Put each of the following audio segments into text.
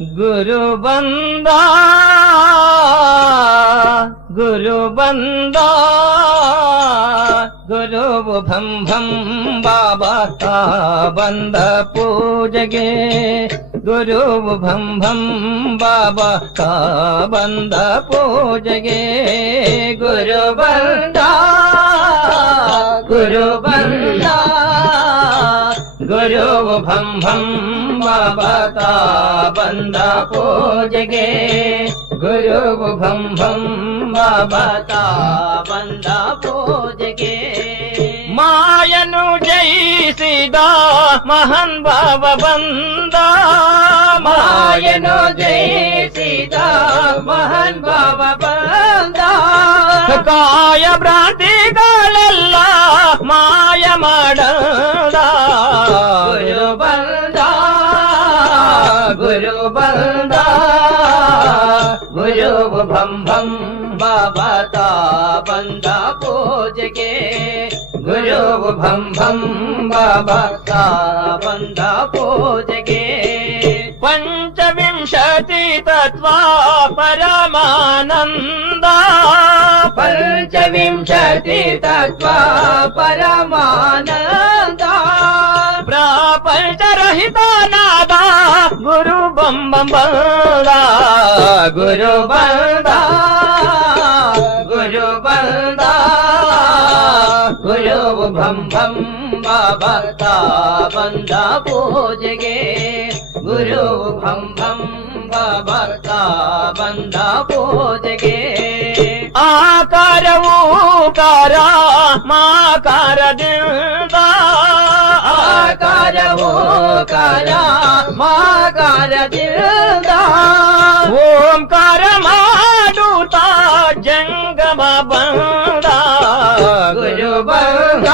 ಗುರು ಬಂದ ಗುರು ಬಂದ ಗುರುವು ಭಂ ಭಂ ಬಾಬಾ ತಾ ಬಂದ ಪೂಜೆಗೆ ಗುರುವು ಭಂ ಭಂ ಬಾಬಾ ತಾ ಬಂದ ಪೂಜೆಗೆ ಗುರು ಬಂದ ಗುರು ಬಂದ ಗುರುವು ಭಂ ಭಂ ಬಾಬಾ ತಾ ಬಂದ ಪೂಜೆಗೆ ಗುರುವು ಭಂ ಭಂ ಬಾಬಾ ತಾ ಬಂದ ಪೂಜೆಗೆ ಮಾಯನು ಜಯಿಸಿದ ಮಹಾನ್ ಬಾಬ ಬಂದ ಮಾಯನು ಜಯಿಸಿದ ಮಹಾನ್ ಬಾಬ ಬಂದ ಕಾಯ ಭ್ರಾಂತಿಗಳೆಲ್ಲ ಮಾಯ ಮಾಡದ ಗುರು ಬಂದ ಗುರು ಬಂದ ಗುರು ಭಂ ಭಂ ಬಾಬಾ ತಾ ಬಂದ ಪೂಜೆಗೆ ಗುರು ಭಂ ಭಂ ಬಾಬಾ ತಾ ಬಂದ ಪೂಜೆಗೆ ಪಂಚವಿಂಶತಿ ತತ್ವ ಪರಮಾನಂದ ಪಂಚವಿಂಶತಿ ತತ್ವ ಪರಮಾನಂದ ಪ್ರಪಂಚರಹಿತನಾದ ಗುರು ಬಂ ಬಂ ಬಂದ ಗುರು ಬಂದ ಗುರು ಬಂದ ಗುರು ಭಂ ಭಂ ಬಾಬಾ ತಾ ಬಂದ ಪೂಜೆಗೆ ಗುರು ಭಂ ಭಂ ಬಾಬಾ ತಾ ಬಂದ ಪೂಜೆಗೆ ಆಕಾರವು ಕಾರ ಮಾಕಾರದಿಂದ ಆಕಾರವು ಕಾರ ಮಾಕಾರದಿಂದ ಓಂಕಾರ ಮಾಡುತ್ತಾ ಜಂಗಮ ಬಂದ ಗುರು ಬಂದ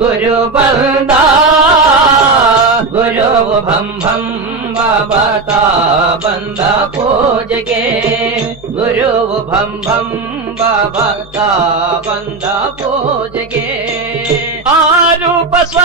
ಗುರು ಬಂದ ಗುರು ಭಂ ಭಂ ಬಾಬಾ ತಾ ಬಂದ ಪೂಜೆಗೆ ಗುರು ಭಂ ಭಂ ಬಾಬಾ ತಾ ಬಂದ ಪೂಜೆಗೆ ಆರೂಪ ಸ್ವ